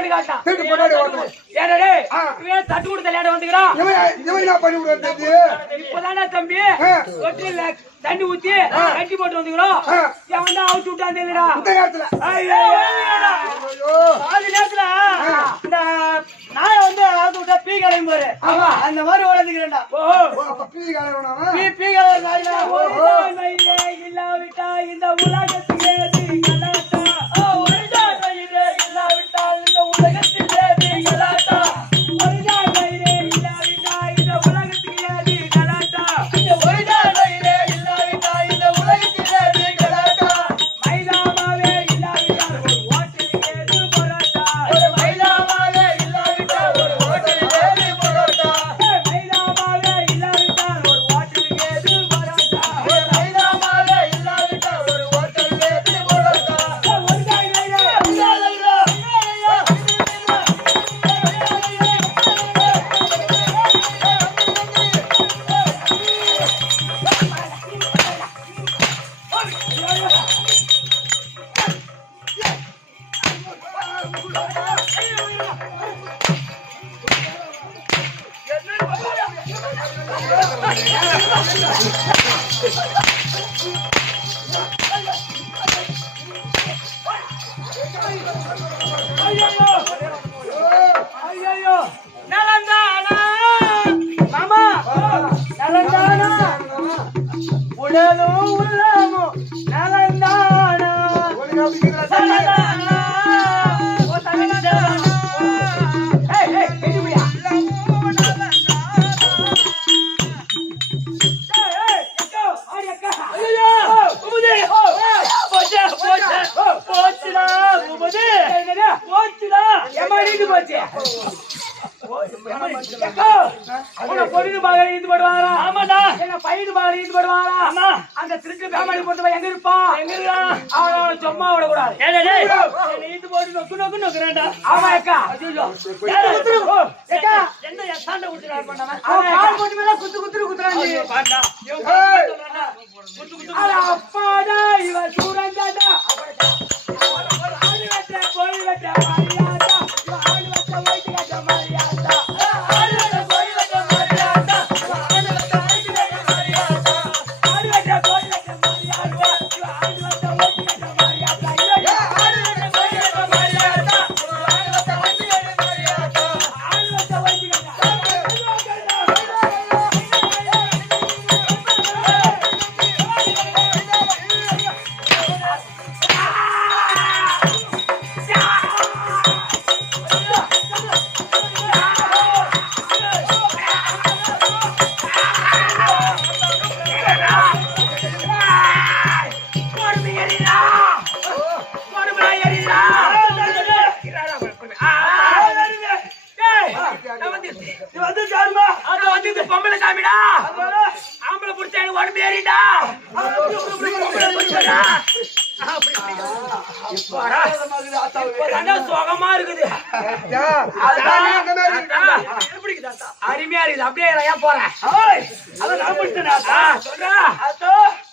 விளையாண்டு காட்டான். தட்டு கொடுத்த விளையாட வந்துக்கிறான். இப்பதானே தம்பி தொட்டில தண்ணி ஊத்தி கட்டி போட்டு வந்துக்கிறோம். வந்து அவுச்சு விட்டான் தெரியலடா. அது நேரத்துல இந்த நாய வந்து அவுத்து விட்டா பீ கலையும் பாரு. அந்த மாதிரி ஓடுகிறேன்டா. பீ கலை இல்லாவிட்டா இந்த உலகத்திலே கலாட்டா. இல்லாவிட்டால் இந்த உலகத்திலே கலாட்டா. அந்த திருட்டு பேமாடி போட்டு எங்க இருப்பான்? சும்மா விடக்கூடாது. ஆமா அக்கா அப்பாடா இவ சூரஞ்சாடா கோயில் வச்ச மாரியாடா ஆம்பளை புடிச்சா உடம்பு ஏறிடா. சுகமா இருக்குது, அருமையா இருக்குது. அப்படியே ஏன் போறேன்?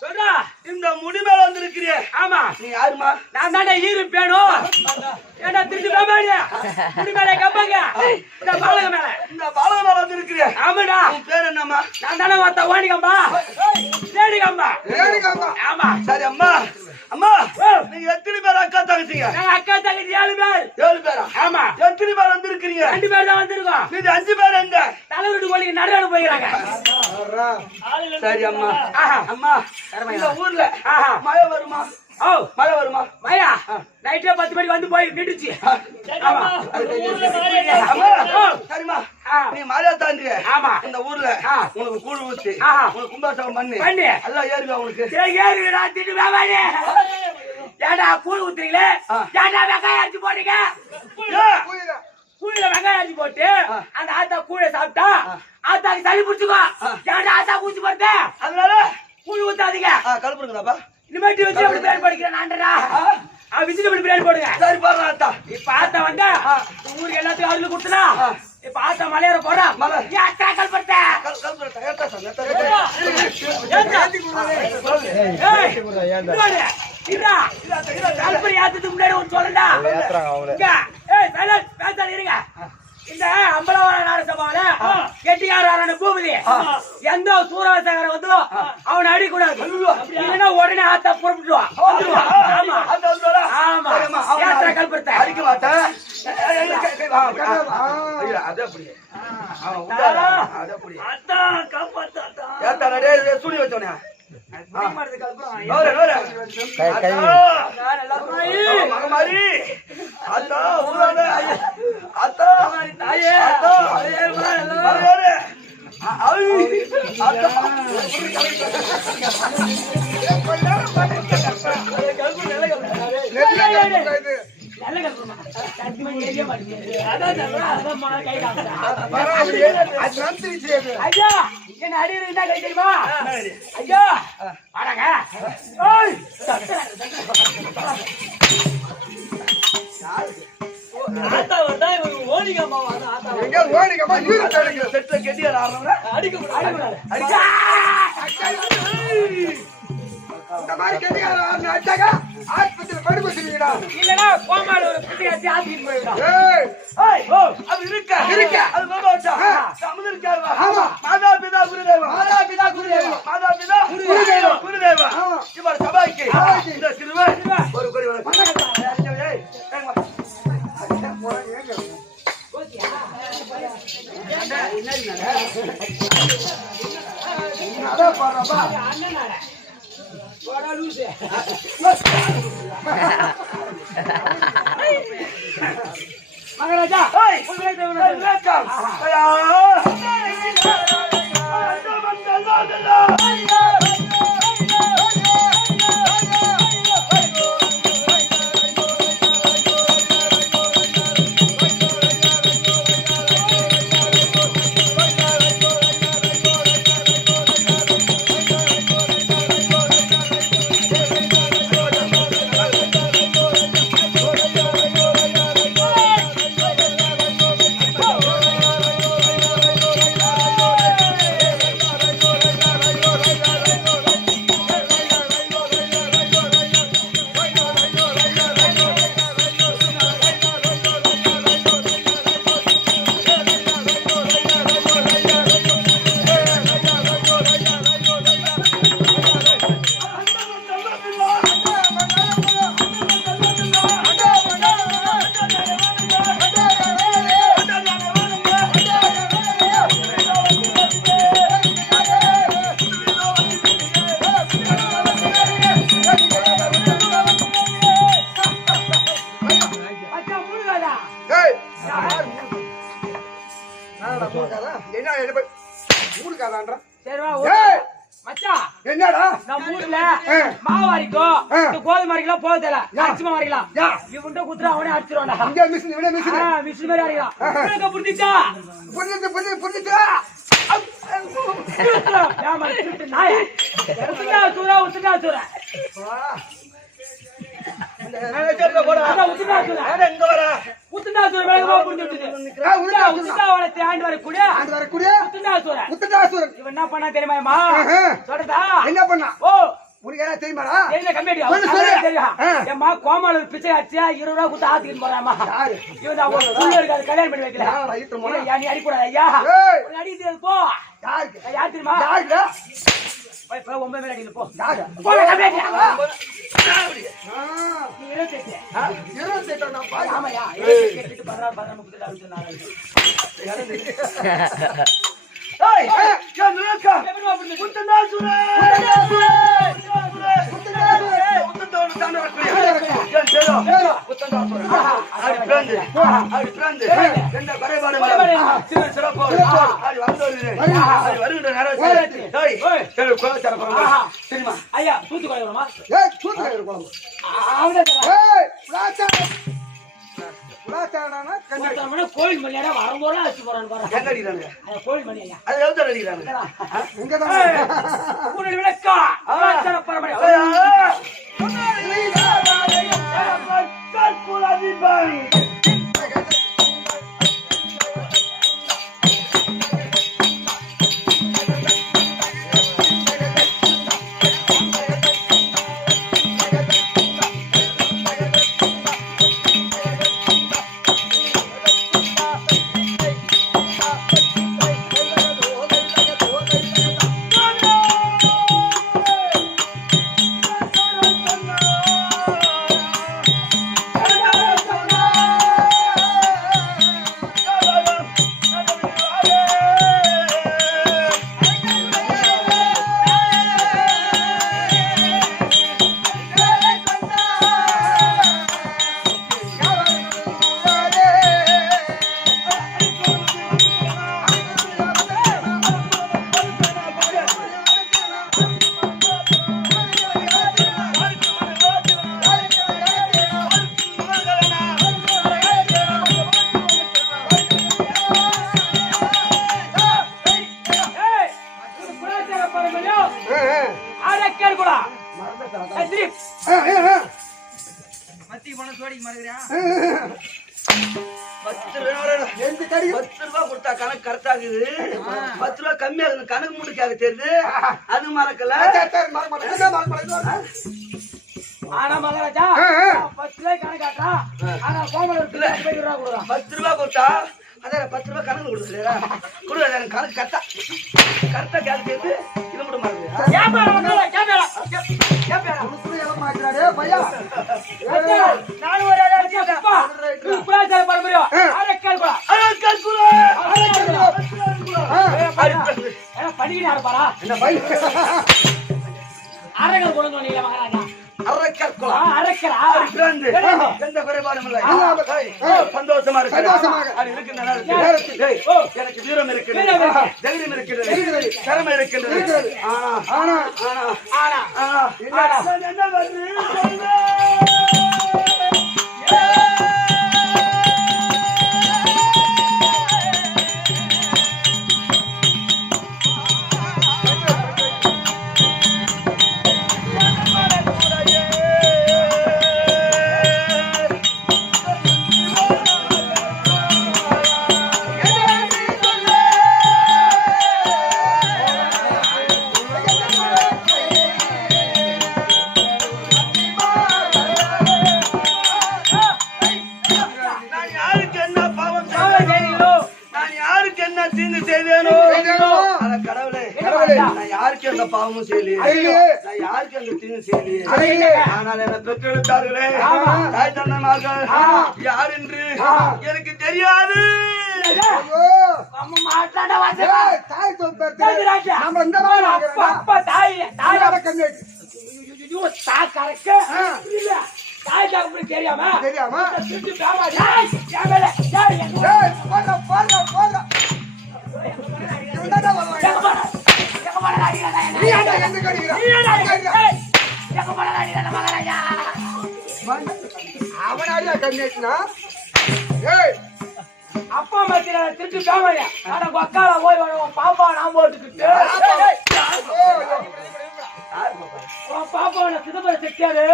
சொல்றா, இந்த முடி மேல வந்திருக்கிறிய. ஆமா, நீ யாருமா? நான் தானே ஈரு பேணும். ஏன்னா திருட்டு பேமாடியா முடி மேல கப்பாங்க. இந்த பாலக மேல, இந்த பாலக மேல வந்திருக்கிறிய. ஆமாடா, உன் பேர் என்னம்மா? நான் தானே வாத்த ஓடிக்கம்பா. ஏடிக்கம்பா. ஏடிக்கம்பா. ஆமா. சரி அம்மா, அம்மா நீங்க எத்தனை பேர் அக்கா தங்கச்சிங்க? நாங்க அக்கா தங்கச்சி 7 பேர். 7 பேரா? ஆமா. எத்தனை பேர் வந்திருக்கீங்க? 2 பேர் தான் வந்திருக்கோம். நீங்க 5 பேர் எங்க? தலைவருக்கு கோழிக்கு நடுவுல போயிறாங்க. சரி அம்மா, அம்மா இந்த ஊர்ல மழை வருமா? ஓ, மழை வருமா? மழையா நைட்ல 10 மணிக்கு வந்து போய் நின்றுச்சு. சரிம்மா, நீ மழையா தாண்டிய. ஆமா, இந்த ஊர்ல உனக்கு கூழ் ஊத்தி உனக்கு கும்பாசம் பண்ணி எல்லாம் ஏறுவா உனக்கு. ஏறுவா திட்டு வேவாடி. ஏடா கூழ் ஊத்துறீங்களே, ஏடா வெங்காயம் அரைச்சு போட்டீங்க? கூழில வெங்காயம் அரைச்சு போட்டு அந்த ஆத்தா கூழ சாப்பிட்டா ஆத்தாக்கு சளி பிடிச்சுக்கோ. ஏடா ஆத்தா பூச்சி போட்டு அதனால கூழ் ஊத்தாதீங்க. கலப்புறீங்களாப்பா? இனிமேட்டு வச்சு அப்படி பேர் படிக்கிறேன் நான்டா. விசிட்டு பிரியாணி போடுங்க. சரி போடுறா ஆத்தா. இப்ப ஆத்தா வந்தா ஊருக்கு எல்லாத்துக்கும் அருள் கொடுத்தனா. இப்ப ஆத்தா மலையேற போறா. ஏத்துறதுக்கு முன்னாடி ஒன்று சொல்லண்டா. இருங்க. இந்த அம்பலவான நாரசபால கெட்டியாரான பூபதி எந்த சூராசகரை வந்து அவனை அடிக்கூடாது. இல்லைன்னா உடனே ஆத்தா புறப்பட்டுவான். ஆமா யாத்திரை கல்பத்தை அடிக்க மாட்டேன். சுனி வச்சோனே ஐயா என்ன அடியில் என்ன கை தெரியுமா? ஐயா வாடங்க. இல்லனா கோமால ஒரு குட்டி அடி ஆத்திட்டு போயிடும். அது இருக்க அது பாபாச்சா சமுதிரக்காரவா. ஆமா மாதா பிதா குருதேவா. மாதா பிதா குருதேவா. மாதா பிதா குருதேவா. குருதேவா இவர சபைக்கு இந்த சிறுவன் ஒரு கோடி வர ஏய் ஏங்க போறேன் ஏங்க கோதியா அட பாரபா அண்ணனால போடா லூசே மகாராஜா ஏய் வெல்கம் ஐயா என்னடா நம்ம ஊர்ல மாவாரிக்கும் கோதுமை அரைக்கலாம் போதல அரிசிமா அரைக்கலாம் இவன்ட்ட குத்துற அவனே அடிச்சிருவான்டா. இங்க மிஷின் இவனே மிஷின் மிஷின் மாதிரி அரைக்கலாம். புரிஞ்சிச்சா? புரிஞ்சிச்சா? ஏமா திருட்டு நாய உத்துடா சூரா என்ன பண்ணா தெரியுமா? என்ன பண்ணா தெரியுமாடா? தெரியுமா? கோமாள பிச்சை ஆச்சியா 20 ரூபா குத்து ஆத்திக்கிட்டு போறாமா. இவன் கல்யாணம் பண்ணி வைக்கல. நீ அடிக்கூடாது ஐயா. அடி போ. யார் தெரியுமா? 9 மேல அடிக்கல போ. ஐயா தூத்துக்குடி கோயில் மணியாடா வரும்போது அடிச்சு போறான்னு கோயில் மணியா விளக்கா ரூபா கொடுத்தா கணக்கு கரெக்டா இருக்குது. 10 ரூபா கம்மியாகுது கணக்கு முன்னுக்காக தெரியுது. அது மறக்கல. ஆனா மகாராஜா 10 ரூபாய் கணக்காட்டா. ஆனா கோமல 10 ரூபா கொடுத்தா அதான் 10 ரூபாய் கணக்கு கொடுத்துருக்கா கொடுக்காது. எனக்கு கணக்கு கரெக்டா கேட்டு இது மட்டும் மாறுது. அரங்கல் கொண்டு வந்தீங்க மகாராஜா. எந்த குறைபாடும் இல்லை. சந்தோஷமா இருக்கு. எனக்கு வீரம் இருக்கிறது, தைரியம் இருக்கிறது, திறமை இருக்கிறது. என்ன பாவமும் செய்யலையே, நான் யாருக்கு அந்த தீங்கு செய்யலையே. ஆனால் என்ன பெற்றெடுத்தார்களே தாய் தந்தைமார்கள் யார் என்று எனக்கு தெரியாது. தெரியாம அவனாடியா கம்மியாச்சுனா அப்பா மத்தியில திருட்டு காமையா. ஆனா அக்கால போய் பாப்பா நான் போட்டுக்கிட்டு பாப்பா சிதம்பர செட்டியாரு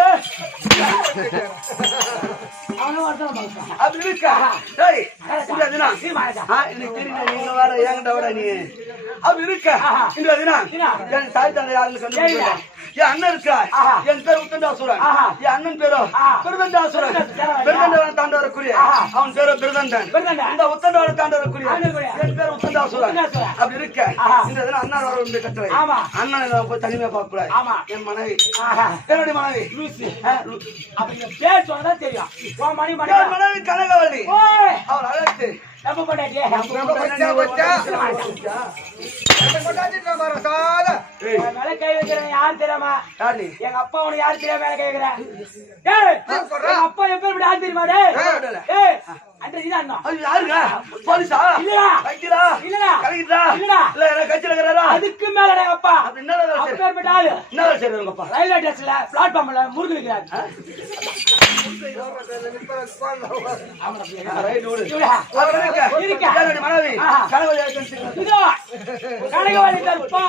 அவனும் வருஷம் அப்படி இருக்கா. நீங்க வர என்கிட்ட விட நீ அப்படி இருக்க. என் தாய் தந்தை யாருன்னு கண்டுபிடிக்க என் அண்ணன் இருக்கா. என் பேர் உத்தண்டாசுரன். என் அண்ணன் பேரோ பிரதண்டாசுரன். பிரதண்டவன் தாண்ட வரக்கூடிய அவன் பேரோ பிரதண்டன். இந்த உத்தண்டவனை தாண்ட வரக்கூடிய என் பேர் உத்தண்டாசுரன். அப்படி இருக்க இந்த தினம் அண்ணா வர வந்து கட்டுரை. அண்ணன் போய் தனிமையா பார்க்க கூடாது. என் மனைவி என்னுடைய மனைவி லூசி. அப்படிங்க பேர் சொன்னதான் தெரியும். மனைவி கனகவல்லி. அவள் அழைத்து கை வைக்கிறேன். யாரு தெரியாமா எங்க அப்பா உனக்கு யாரு தெரியாம மேல கை வைக்கிறேன். அப்பா எப்ப இப்படி யாரு தெரியுமா? அதுக்கு மேல அப்பா ரயில்வே ஸ்டேஷன்ல பிளாட்ஃபார்ம்ல முருகு வைக்கிறாரு. கனகவல்லி தருப்பா.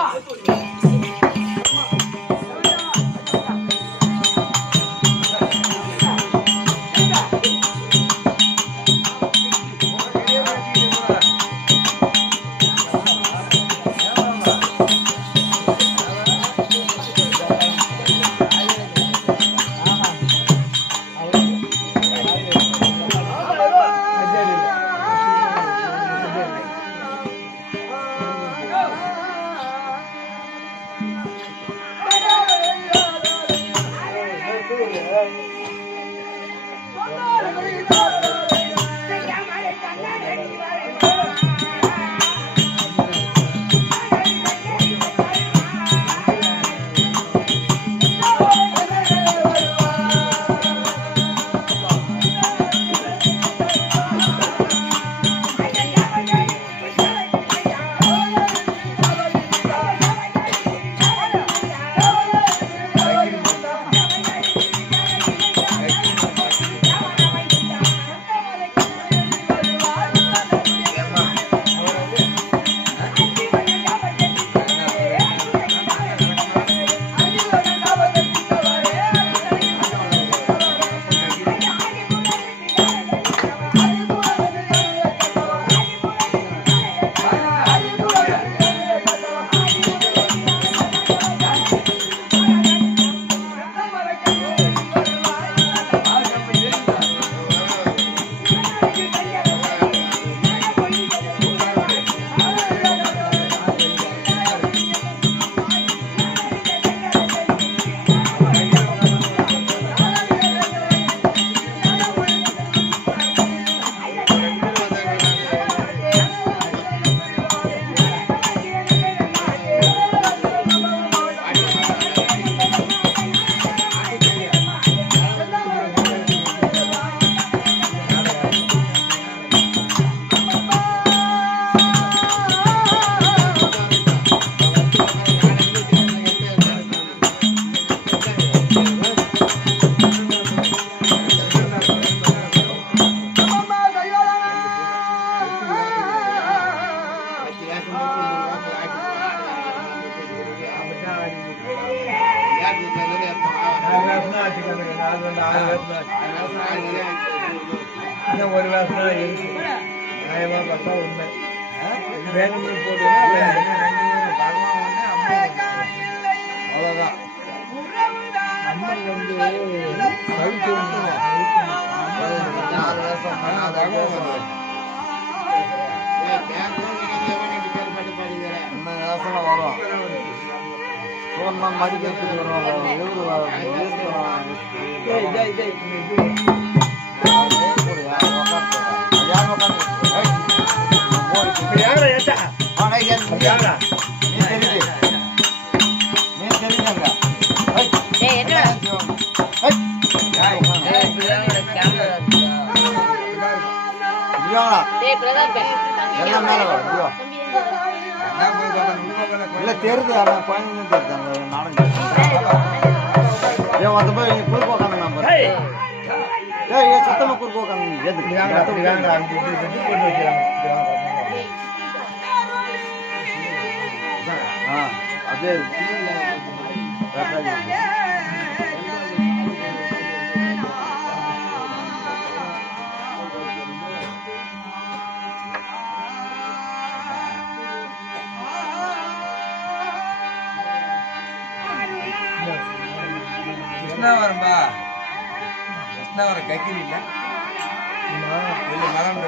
ஒரு வருஷம் இருக்கு நியாயமா பார்த்தா உண்மை வேணும்னு போட்டு அவ்வளோதான். அம்மன் வந்து கழுத்து விட்டுருவோம். 4 வருஷம் 3 வருஷம் வரும். சோன்னா மடிக்கிறதுக்கு எல்லாம் மேல இல்ல தெரியுது. ஆனால் குழந்தைங்க தெரியுது. அந்த நாடகம் ஏன் வந்து போய் குறுக்க உட்காந்து நம்பர் சத்தமா குறுக்க உட்காந்து எதுக்கு அதே கிருஷ்ணாவரம்பா கிருஷ்ணாவரம் கக்கிரி இல்லை மரம்